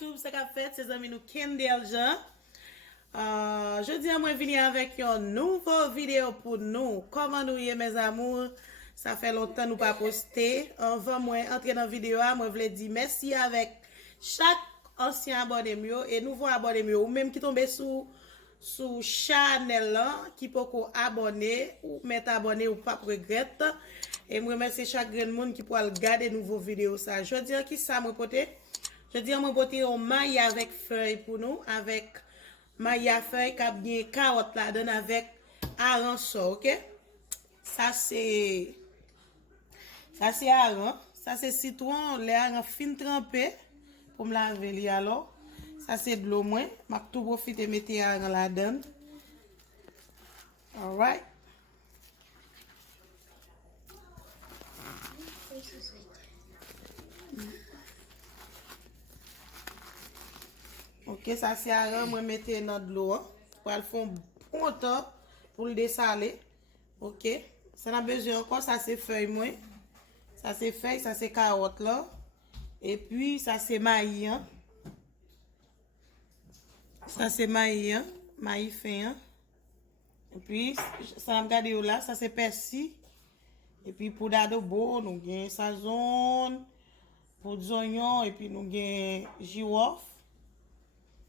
YouTube, c'est qu'a fait, ses amis nous Kendall Jean. Je dis à moi venir avec une nouvelle vidéo pour nous. Comment nous y est, mes amours? Ça fait longtemps nous pas posté. Avant moi entrer dans la vidéo, moi voulais dire merci avec chaque ancien abonné mieux et nouveau abonné mieux ou même qui tombe sous channel là qui peut abonner ou mettre abonné ou pas regrette. Et moi remercie chaque grand monde qui pourra regarder nouveau vidéo ça. Je dis qui ça moi poté. Je dis moi poté on maille avec feuille pour nous avec maille à feuille qui a bien carotte là dedans avec arançon, OK? Ça c'est hareng, ça c'est citron, les harengs fin trempé pour me laver li alors. Ça c'est de l'eau moins, m'a tout profiter mettre hareng là-dedans. All right. OK, ça c'est hareng, moi mettre dans de l'eau pour le faire bon temps pour le dessaler. OK. Ça n'a besoin encore, ça c'est feuille moins. Ça c'est feuille, ça c'est carotte là. Et puis ça c'est maïs. Hein? Ça c'est maïs, hein? Maïs fin. Hein? Et puis ça me garde là, ça c'est persil. Et puis pour d'adobo, nous avons sazon, pour des oignons et puis nous avons girofle.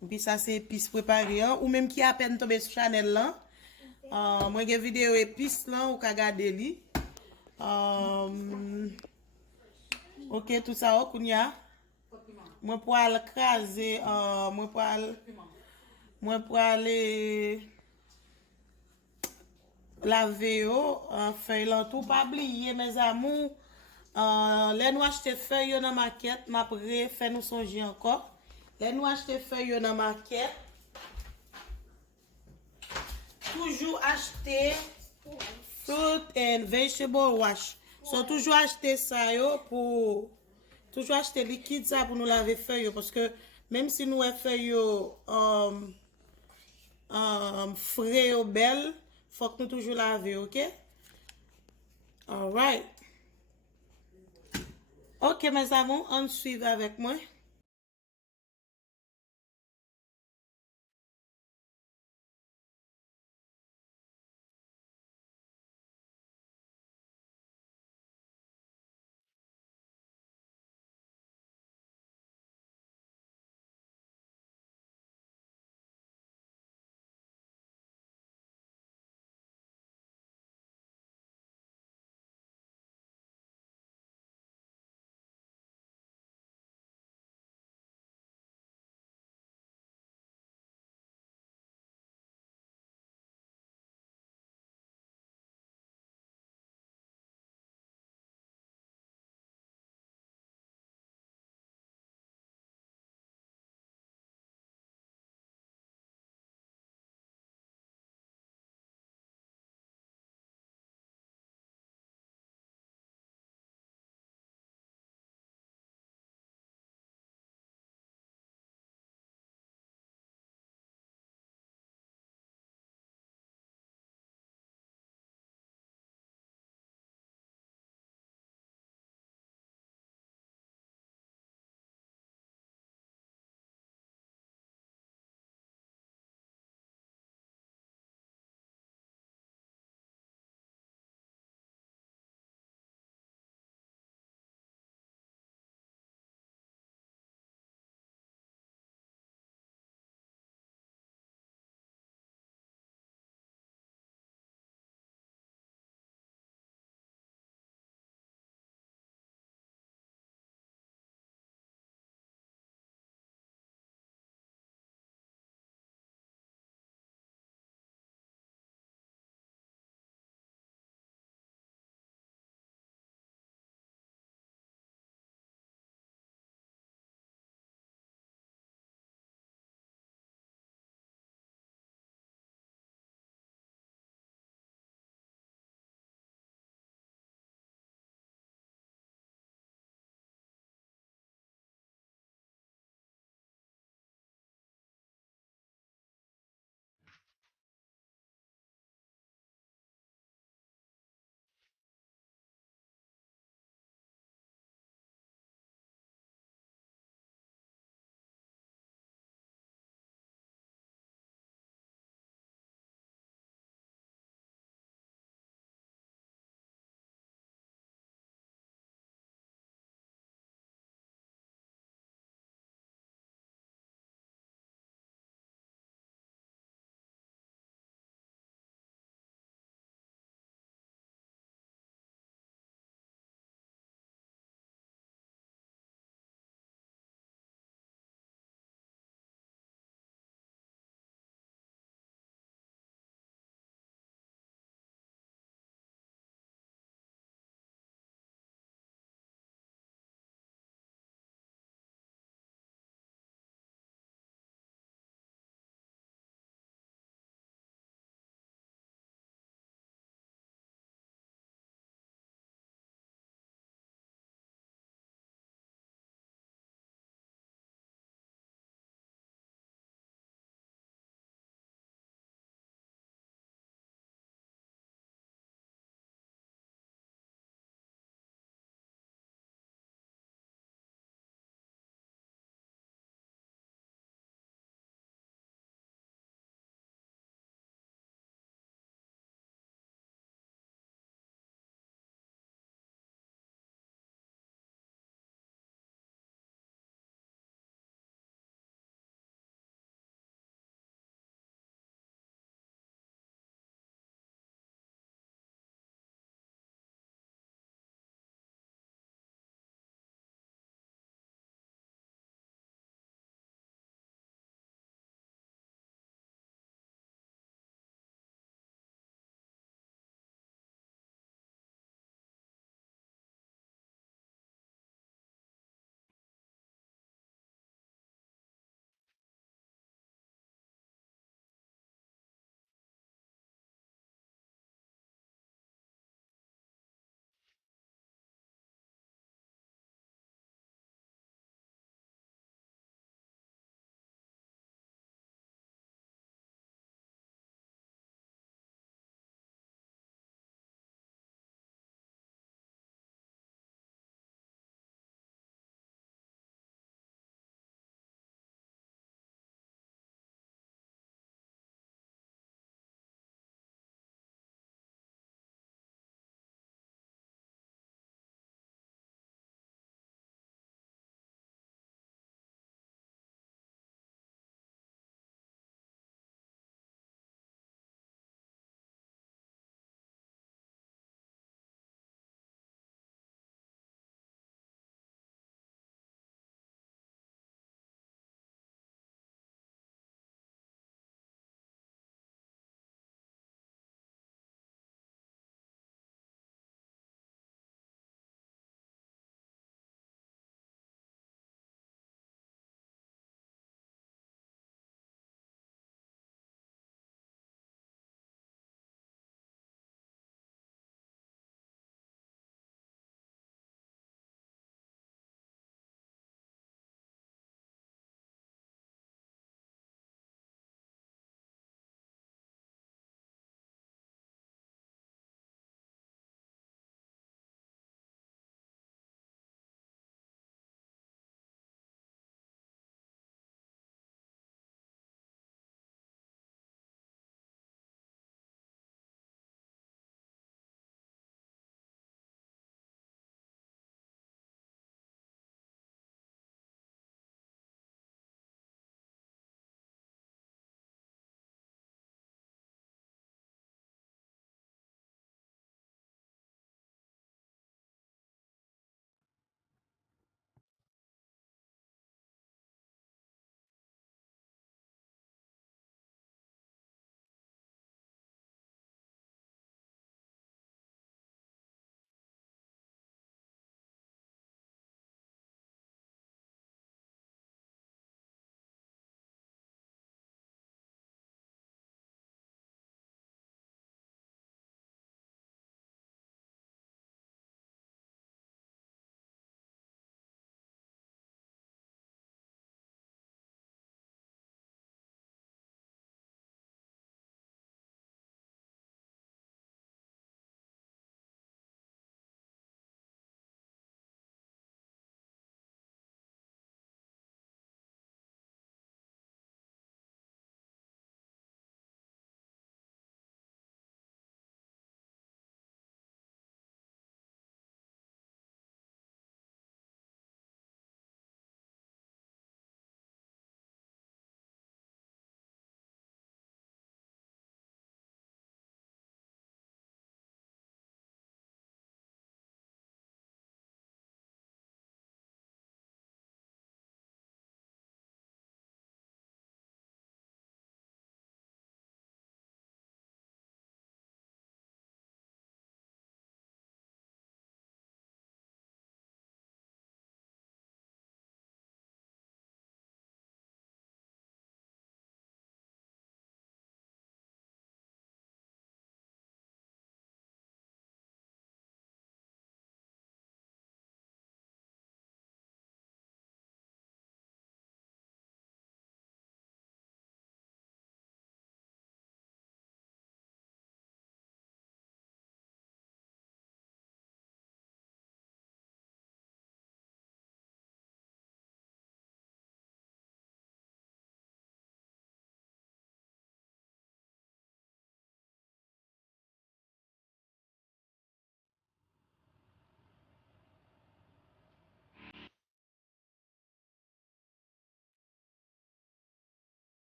Et puis ça c'est épices préparées hein? Ou même qui a à peine tombé sur Chanel là. Moi j'ai vidéo épices là ou ka regarder li. OK, tout ça kounya. Moi pour aller craser moi pour aller laver feuille là tout pas oublier mes amours les nous acheter feuille dans market m'a pré fait nous songer encore les nous acheter feuille dans market toujours acheter fruit and vegetable wash so toujours acheter ça yo pour toujours acheter liquide ça pour nous laver feuille parce que même si nous feuille frais ou belle faut que nous toujours laver, OK? All right. OK, mes amours, on suit avec moi.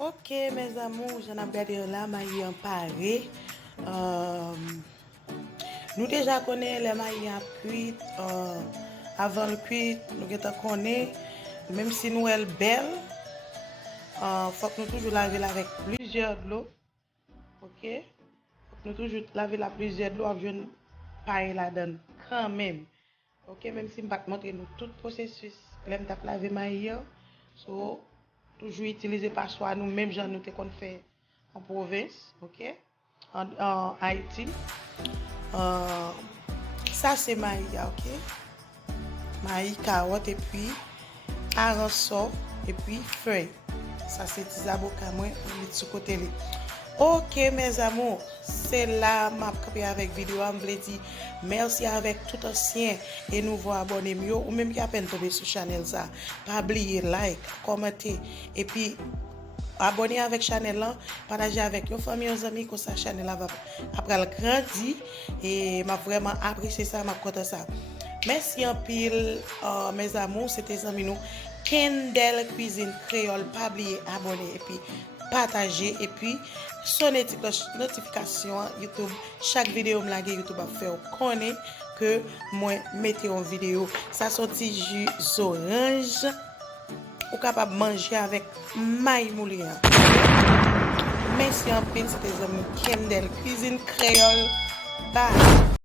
Ok, mes amours, j'en ai regardé là, maïs en paré. Nous déjà connaissons les maïs à cuit. Avant le cuit, nous connaissons, même si nous elle belle, faut que nous toujours laver avec plusieurs de l'eau. Ok? Faut que nous toujours laver la plusieurs de l'eau avec une paille là-dedans. Quand même. Ok? Même si je ne vais pas montrer nous tout le processus. L'aime tape laver maïs. So, toujours utiliser par soi nous-mêmes, genre nous qu'on fait en province. Ok? En Haïti. Euh, ça c'est maïs, ok? Maïs, carotte et puis arançon et puis feuille. Ça c'est des avocats moi on met sur côté li. Ok mes amours, c'est là ma copie avec vidéo, je voulais dire merci avec tout ancien et nouveau abonnés ou même qui a peine tomber sur chaîne ça. Pas oublier like, commenter et puis abonner avec channel là, partager avec vos familles, vos amis, comme ça channel là va après elle grandit et m'a vraiment apprécié ça, m'a content ça. Merci en pile mes amours, c'était amis nous Kendall Cuisine Créole, pas oublier abonner et puis partager et puis sonner notification YouTube, chaque vidéo me laguer YouTube va faire connaître que moi mettez en vidéo ça sorti jus orange ou capable manger avec maï moulin. Merci en pile, c'était amis Kendall Cuisine Créole. Bye.